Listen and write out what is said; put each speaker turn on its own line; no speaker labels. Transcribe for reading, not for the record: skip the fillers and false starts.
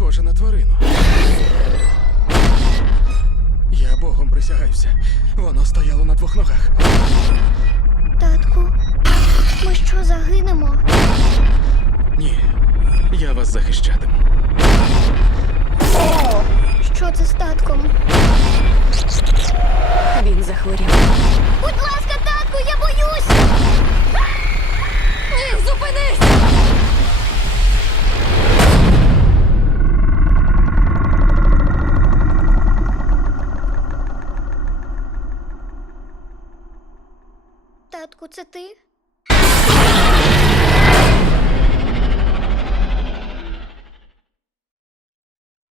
схоже на тварину. Я Богом присягаюся. Воно стояло на двох ногах.
Татку, ми що, загинемо?
Ні, я вас захищатиму.
Що це з татком?
Він захворів.
Будь ласка, татку, я боюсь!
Ні, зупинись!
Татку, це ти?